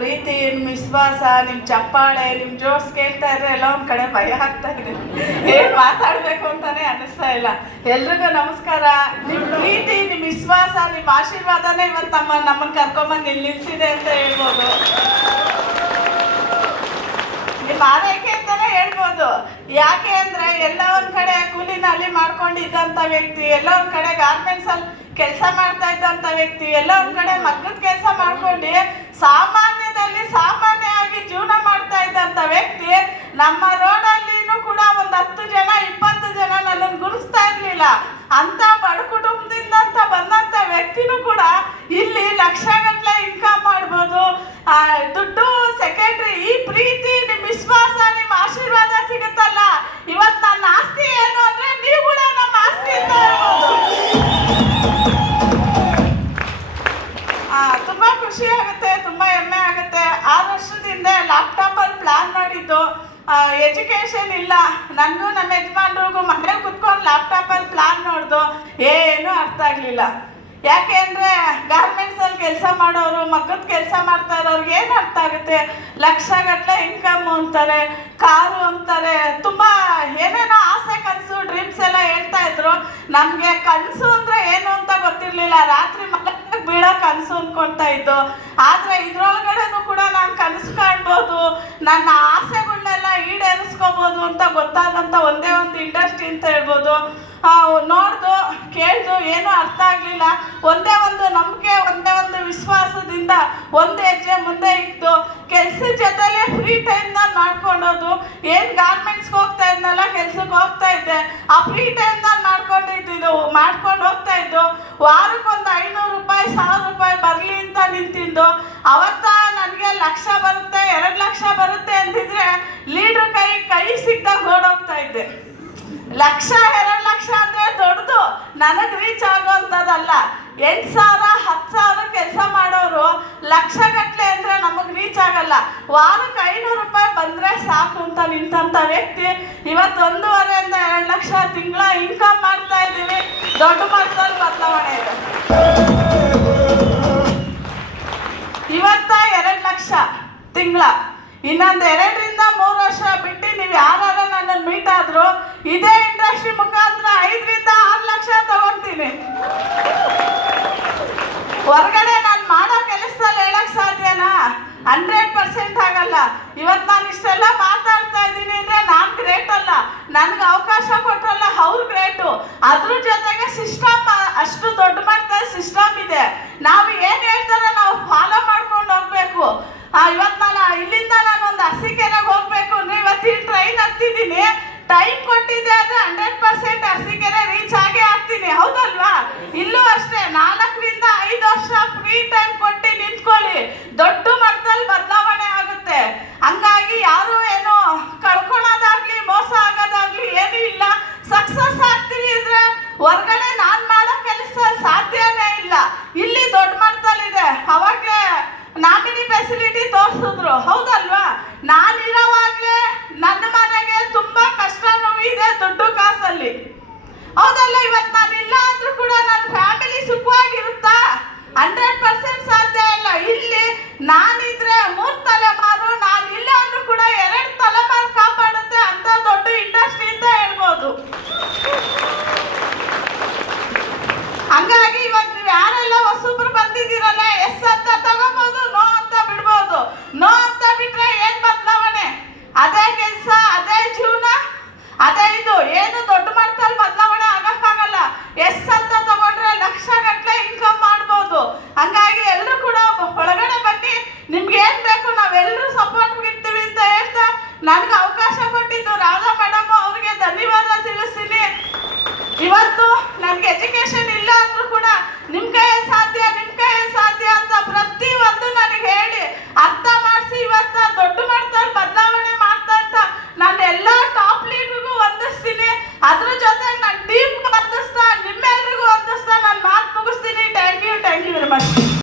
ಪ್ರೀತಿ, ನಿಮ್ಮ ವಿಶ್ವಾಸ, ನಿಮ್ಮ ಚಪ್ಪಾಳೆ, ನಿಮ್ಮ ಜೋಶ್ ಕೇಳ್ತಾ ಇದ್ರೆ ಎಲ್ಲ ಒಂದು ಕಡೆ ಭಯ ಆಗ್ತಾ ಇದೆ. ಏನು ಮಾತಾಡಬೇಕು ಅಂತಾನೆ ಅನ್ನಿಸ್ತಾ ಇಲ್ಲ. ಎಲ್ರಿಗೂ ನಮಸ್ಕಾರ. ನಿಮ್ಮ ಪ್ರೀತಿ, ನಿಮ್ಮ ವಿಶ್ವಾಸ, ನಿಮ್ಮ ಆಶೀರ್ವಾದನೇ ಇವತ್ತು ನಮ್ಮನ್ನು ಕರ್ಕೊಂಬಂದು ಇಲ್ಲಿ ನಿಲ್ಸಿದೆ ಅಂತ ಹೇಳ್ಬೋದು. ನಿಮ್ಮ ಆರೈಕೆ ಅಂತಾನೆ ಹೇಳ್ಬೋದು. ಯಾಕೆ ಅಂದ್ರೆ ಎಲ್ಲ ಒಂದ್ ಕಡೆ ಕೂಲಿ ನಾಲಿ ಮಾಡ್ಕೊಂಡಿದ್ದಂತ ವ್ಯಕ್ತಿ, ಎಲ್ಲ ಒಂದ್ ಕಡೆ ಗಾರ್ಮೆಂಟ್ಸ್ ಅಲ್ಲಿ ಕೆಲಸ ಮಾಡ್ತಾ ಇದ್ದಂತ ವ್ಯಕ್ತಿ, ಎಲ್ಲ ಒಂದ್ ಕಡೆ ಮಗ್ಗದ ಕೆಲಸ ಮಾಡ್ಕೊಂಡು ಸಾಮಾನ್ಯವಾಗಿ ಜೀವನ ಮಾಡ್ತಾ ಇದ್ದಂತ ವ್ಯಕ್ತಿ ನಮ್ಮ ರೋಡಲ್ಲಿನೂ ಕೂಡ ಒಂದು 10 ಜನ 20 ಜನ ನನ್ನನ್ನು ಗುರುಸ್ತಾ ಇರ್ಲಿಲ್ಲ. ಅಂತ ಬಡ ಕುಟುಂಬದಿಂದ ಬಂದಂತ ವ್ಯಕ್ತಿನೂ ಕೂಡ ಇಲ್ಲಿ ಲಕ್ಷಗಟ್ಟಲೆ ಇನ್ಕಮ್ ಮಾಡ್ಬೋದು. ದುಡ್ಡು ಸೆಕೆಂಡ್ರಿ. ಈ ಪ್ರೀತಿ, ನಿಮ್ಮ ವಿಶ್ವಾಸ, ನಿಮ್ಮ ಆಶೀರ್ವಾದ ಸಿಗುತ್ತಲ್ಲ, ಇವತ್ತು ನನ್ನ ಆಸ್ತಿ ಏನು ಅಂದ್ರೆ ನೀವು ಕೂಡ ನಮ್ಮ ಆಸ್ತಿ ಅಂತ ಹೇಳ್ಬೋದು. ತುಂಬಾ ಖುಷಿ ಆಗುತ್ತೆ, ತುಂಬಾ ಹೆಮ್ಮೆ ಆಗುತ್ತೆ. 6 ವರ್ಷದಿಂದ ಲ್ಯಾಪ್ಟಾಪ್ ಅಲ್ಲಿ ಪ್ಲಾನ್ ಮಾಡಿದ್ದು. ಎಜುಕೇಶನ್ ಇಲ್ಲ, ನನಗೂ ನಮ್ಮ ಯಜಮಾನ್ರಿಗೂ ಮನೇಲಿ ಕುತ್ಕೊಂಡು ಲ್ಯಾಪ್ಟಾಪ್ ಅಲ್ಲಿ ಪ್ಲಾನ್ ನೋಡ್ದು, ಏನೂ ಅರ್ಥ ಆಗ್ಲಿಲ್ಲ. ಯಾಕೆ ಅಂದರೆ ಗಾರ್ಮೆಂಟ್ಸ್ ಅಲ್ಲಿ ಕೆಲಸ ಮಾಡೋರು, ಮಗ್ಗದ ಕೆಲಸ ಮಾಡ್ತಾ ಇರೋರ್ಗೆ ಏನು ಅರ್ಥ ಆಗುತ್ತೆ? ಲಕ್ಷಗಟ್ಟಲೆ ಇನ್ಕಮ್ ಅಂತಾರೆ, ಕಾರು ಅಂತಾರೆ, ತುಂಬ ಏನೇನೋ ಆಸೆ ಕನಸು ಡ್ರೀಮ್ಸ್ ಎಲ್ಲ ಹೇಳ್ತಾ ಇದ್ರು. ನಮಗೆ ಕನಸು ಅಂದರೆ ಏನು ಅಂತ ಗೊತ್ತಿರಲಿಲ್ಲ. ರಾತ್ರಿ ಮಲಗಕ್ಕೆ ಬೀಳೋ ಕನಸು ಅಂದ್ಕೊಳ್ತಾ ಇದ್ದು. ಆದರೆ ಇದ್ರೊಳಗಡೆನೂ ಕೂಡ ನಾನು ಕನಸು ಕಾಣ್ಬೋದು, ನನ್ನ ಆಸೆಗಳನ್ನೆಲ್ಲ ಈಡೇರಿಸ್ಕೋಬೋದು ಅಂತ ಗೊತ್ತಾದಂಥ ಒಂದೇ ಒಂದು ಇಂಡಸ್ಟ್ರಿ ಅಂತ ಹೇಳ್ಬೋದು. ನೋಡ್ದು ಕೇಳ್ದು ಏನೂ ಅರ್ಥ ಆಗಲಿಲ್ಲ. ಒಂದೇ ಒಂದು ನಂಬಿಕೆ, ಒಂದೇ ಒಂದು ವಿಶ್ವಾಸದಿಂದ ಒಂದು ಹೆಜ್ಜೆ ಮುಂದೆ ಇಟ್ಟು ಕೆಲ್ಸದ ಜೊತೆಲೆ ಫ್ರೀ ಟೈಮ್ನಲ್ಲಿ ಮಾಡ್ಕೊಂಡೋದು. ಏನು ಗಾರ್ಮೆಂಟ್ಸ್ಗೆ ಹೋಗ್ತಾ ಇದ್ನಲ್ಲ, ಕೆಲ್ಸಕ್ಕೆ ಹೋಗ್ತಾ ಇದ್ದೆ, ಆ ಫ್ರೀ ಟೈಮ್ನಲ್ಲಿ ಮಾಡ್ಕೊಂಡು ಹೋಗ್ತಾ ಇದ್ದು. ವಾರಕ್ಕೊಂದು 500 ರೂಪಾಯಿ 1000 ರೂಪಾಯಿ ಬರಲಿ ಅಂತ ನಿಂತಿದ್ದು. ಅವತ್ತ ನನಗೆ ಲಕ್ಷ ಬರುತ್ತೆ 2 ಲಕ್ಷ ಬರುತ್ತೆ ಅಂತಿದ್ರೆ ಲೀಡ್ರ್ ಕೈ ಸಿಕ್ದಾಗ ಓಡೋಗ್ತಾ ಇದ್ದೆ. ಲಕ್ಷ 2 ಲಕ್ಷ ಅಂದರೆ ದೊಡ್ಡದು, ನನಗೆ ರೀಚ್ ಆಗೋವಂಥದ್ದಲ್ಲ. 8,000 10,000 ಕೆಲಸ ಮಾಡೋರು ಲಕ್ಷಗಟ್ಟಲೆ ಅಂದರೆ ನಮಗೆ ರೀಚ್ ಆಗಲ್ಲ. ವಾರಕ್ಕೆ 500 ರೂಪಾಯಿ ಬಂದರೆ ಸಾಕು ಅಂತ ನಿಂತಂಥ ವ್ಯಕ್ತಿ ಇವತ್ತು 1.5 2 ಲಕ್ಷ ತಿಂಗಳ ಇನ್ಕಮ್ ಮಾಡ್ತಾ ಇದ್ದೀವಿ. ದೊಡ್ಡ ಮಟ್ಟದಲ್ಲಿ ಬದಲಾವಣೆ ಇದೆ. ಇವತ್ತ 2 ಲಕ್ಷ ತಿಂಗಳ. ಇನ್ನೊಂದು 2 ರಿಂದ 3 ವರ್ಷ ಬಿಟ್ಟು ನೀವು ಯಾರು ನನ್ನನ್ನು ಮೀಟ್ ಆದ್ರು ಇದೇ ಇಂಡಸ್ಟ್ರಿ ಮುಖಾಂತರ 5 ರಿಂದ 6 ಲಕ್ಷ ತಗೊಳ್ತೀನಿ. ಹೊರಗಡೆ ನಾನು ಮಾಡೋ ಕೆಲಸದಲ್ಲಿ ಹೇಳಕ್ ಸಾಧ್ಯನಾ? 100% ಆಗಲ್ಲ. ಇವತ್ತು ನಾನು ಇಷ್ಟೆಲ್ಲ ಮಾತಾಡ್ತಾ ಇದ್ದೀನಿ ಅಂದರೆ ನಾನು ಗ್ರೇಟ್ ಅಲ್ಲ, ನನಗೆ ಅವಕಾಶ ಕೊಟ್ಟರಲ್ಲ ಅವ್ರು ಗ್ರೇಟು. ಅದ್ರ ಜೊತೆಗೆ ಸಿಸ್ಟಮ್ ಅಷ್ಟು ದೊಡ್ಡ ಮಟ್ಟದ ಸಿಸ್ಟಮ್ ಇದೆ. ನಾವು ಏನು ಹೇಳ್ತಾರೆ ನಾವು ಫಾಲೋ ಮಾಡ್ಕೊಂಡು ಹೋಗ್ಬೇಕು. ಇವತ್ತು ಇಲ್ಲಿಂದ ನಾನು ಒಂದು ಅರಸೀಕೆರೆಗೆ ಹೋಗ್ಬೇಕು ಅಂದರೆ ಇವತ್ತು ಇಲ್ಲಿ ಟ್ರೈನ್ ಹತ್ತಿದ್ದೀನಿ. ಟೈಮ್ ಕೊಟ್ಟಿದ್ದೆ ಅಂದರೆ 100% ಅರಸೀಕೆರೆ ರೀಚ್ ಆಗೇ ಆಗ್ತೀನಿ, ಹೌದಲ್ವಾ? ಇಲ್ಲೂ ಅಷ್ಟೇ 4 ರಿಂದ 5 ವರ್ಷ ಫ್ರೀ ಟೈಮ್ ಕೊಟ್ಟು ನಿಂತ್ಕೊಳ್ಳಿ, ದೊಡ್ಡ ಮಟ್ಟದಲ್ಲಿ ಬದಲಾವಣೆ ಆಗುತ್ತೆ. ಹಂಗಾಗಿ ಯಾರು ಏನು ಕಳ್ಕೊಳ್ಳೋದಾಗ್ಲಿ ಮೋಸ ಆಗೋದಾಗ್ಲಿ ಏನೂ ಇಲ್ಲ. ಸಕ್ಸಸ್ ಆಗ್ತೀವಿ ಅಂದರೆ ಹೊರಗಡೆ ನಾನು ಮಾಡೋ ಕೆಲಸ ಸಾಧ್ಯನೇ ಇಲ್ಲ. ಇಲ್ಲಿ ದೊಡ್ಡ ಮಟ್ಟದಲ್ಲಿದೆ. ಅವಾಗಲೇ ನಾಮಿನಿ ಫೆಸಿಲಿಟಿ ತೋರಿಸಿದ್ರು, ಹೌದಲ್ವಾ? ನಾನಿರೋವಾಗಲೇ ನನ್ನ ಮನೆಗೆ ತುಂಬಾ ಕಷ್ಟ ನೋವಿದೆ ದುಡ್ಡು ಕಾಸಲ್ಲಿ, ಹೌದಲ್ಲ? ಇವತ್ತು ನಾನು ಇಲ್ಲ ಅಂದ್ರೂ ಕೂಡ ನನ್ನ ಫ್ಯಾಮಿಲಿ ಸುಖವಾಗಿರುತ್ತಾ? 100% ಸಾಧ್ಯ ಇಲ್ಲ. ಇಲ್ಲಿ ನಾನಿದ್ರೆ 3 ತಲೆಮಾರು, ನಾನು ಇಲ್ಲ ಅಂದ್ರೂ ಕೂಡ 2 ತಲೆಮಾರು ಕಾಪಾಡುತ್ತೆ ಅಂತ ದೊಡ್ಡ ಇಂಡಸ್ಟ್ರಿ ಅಂತ ಹೇಳ್ಬೋದು. ಹಂಗಾಗಿ ಇವತ್ತು ನೀವು ಯಾರೆಲ್ಲ ಹೊಸಬ್ರು ಬಂದಿದ್ದೀರಲ್ಲ, ಎಸ್ ಅಂತ ತಗೋಬಹುದು, ನೋ ಅಂತ ಬಿಡ್ಬೋದು. ನೋ ಅಂತ ಬಿಟ್ರೆ ಏನ್ ಬದಲಾವಣೆ? ಅದೇ ಕೆಲಸ, ಅದೇ ಜೀವನ, ಅದೇ ಇದು. ಏನು ದೊಡ್ಡ ಮಟ್ಟದಲ್ಲಿ ಬದಲಾವಣೆ ಆಗಕ್ಕಾಗಲ್ಲ. ಎಸ್ ಅಂತ ತಗೊಂಡ್ರೆ ಲಕ್ಷಗಟ್ಟಲೆ ಇನ್ಕಮ್ ಮಾಡ್ಬೋದು. ಹಂಗಾಗಿ ಎಲ್ಲರೂ ಕೂಡ ಒಳಗಡೆ ಬನ್ನಿ, ನಿಮ್ಗೆ ಏನ್ ಬೇಕು ನಾವೆಲ್ಲರೂ ಸಪೋರ್ಟ್ ಇರ್ತೀವಿ ಅಂತ ಹೇಳ್ತಾ ನನಗೆ ಅವಕಾಶ ಕೊಟ್ಟಿದ್ದು ರಾಧಾ ಮೇಡಮ್ ಅವ್ರಿಗೆ ಧನ್ಯವಾದ ತಿಳಿಸ್ತೀನಿ. ಇವತ್ತು ನನಗೆ ಎಜುಕೇಶನ್ ಇಲ್ಲ ಅಂದ್ರೂ ಕೂಡ ನಿಮ್ಮ ಕೈ